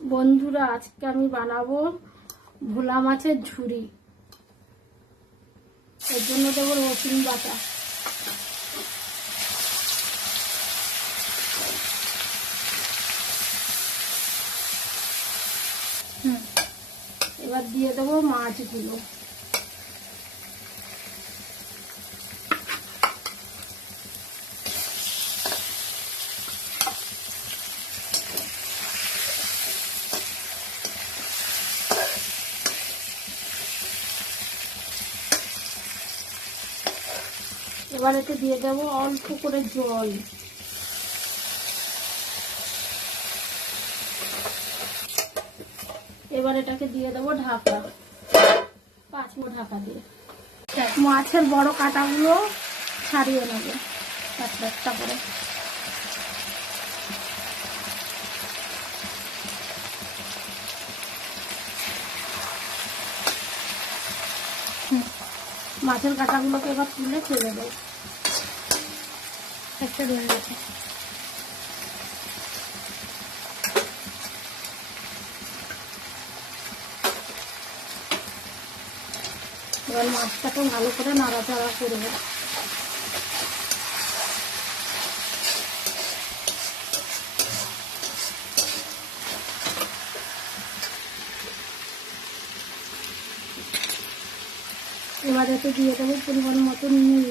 বন্ধুরা, আজকে আমি বানাবো ভোলা মাছের ঝুড়ি এর জন্য দেবো রসুন বাটা। হুম, এবার দিয়ে দেবো মাছগুলো। এবার এতে দিয়ে দেবো অল্প করে জল। এবার এটাকে দিয়ে দেবো ঢাকা। পাঁচ মো ঢাকা দিয়ে। মাছের বড় কাটাগুলো ছাড়িয়ে নেব। একটা একটা করে। মাছের কাঁটাগুলোকে এবার তুলে ফেলে দেয়। একটা রয়ে গেছে। এবার মাছটাকে ভালো করে নাড়াচাড়া করব এবার এতে দিয়ে দেবো পরিমাণ মতো নুন।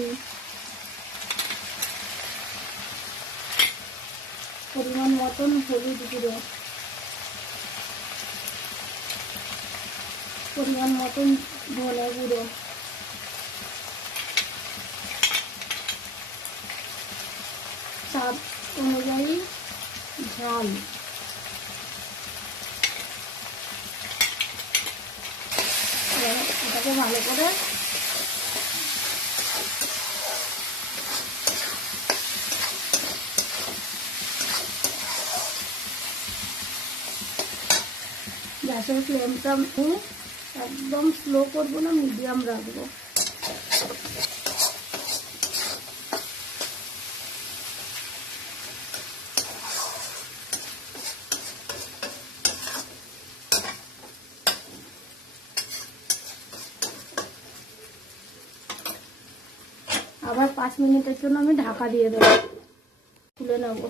পরিমাণ মতন হলুদ গুঁড়ো। পরিমাণ মতন ধনে গুঁড়ো। স্বাদ অনুযায়ী ঝাল। এটাকে ভালো করে গ্যাসের ফ্লেমটা আমি একদম স্লো করব না, মিডিয়াম রাখব। আবার পাঁচ মিনিটের জন্য আমি ঢাকা দিয়ে দেবো, তুলে নেব।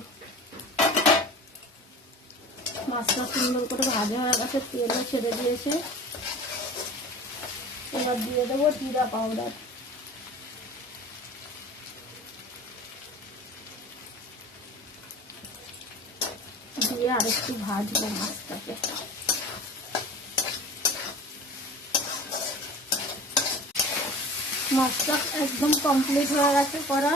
মাছটা সুন্দর করে ভাজা হয়ে গেছে, তেলও ছেড়ে দিয়েছে। এবার দিয়ে দেবো জিরা পাউডার। দিয়ে আরেকটু ভাজবো মাছটাকে। মাছটা একদম কমপ্লিট হয়ে গেছে করা।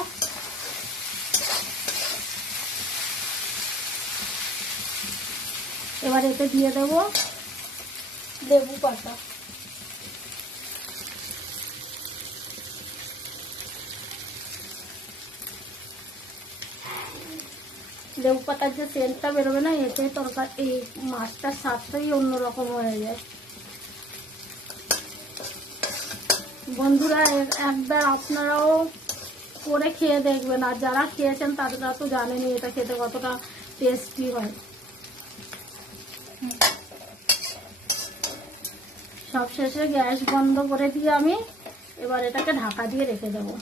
এবার এতে দিয়ে দেবো লেবু পাতা। লেবু পাতার যে তেলটা বেরোবে না, এতে তরকার এই মাছটার স্বাদটাই অন্যরকম হয়ে যায়। বন্ধুরা একবার আপনারাও করে খেয়ে দেখবেন, আর যারা খেয়েছেন তারা তো জানেনই এটা খেতে কতটা টেস্টি হয়। সব শেষে গ্যাস বন্ধ করে দিয়ে আমি এবার এটাকে ঢাকা দিয়ে রেখে দেবো।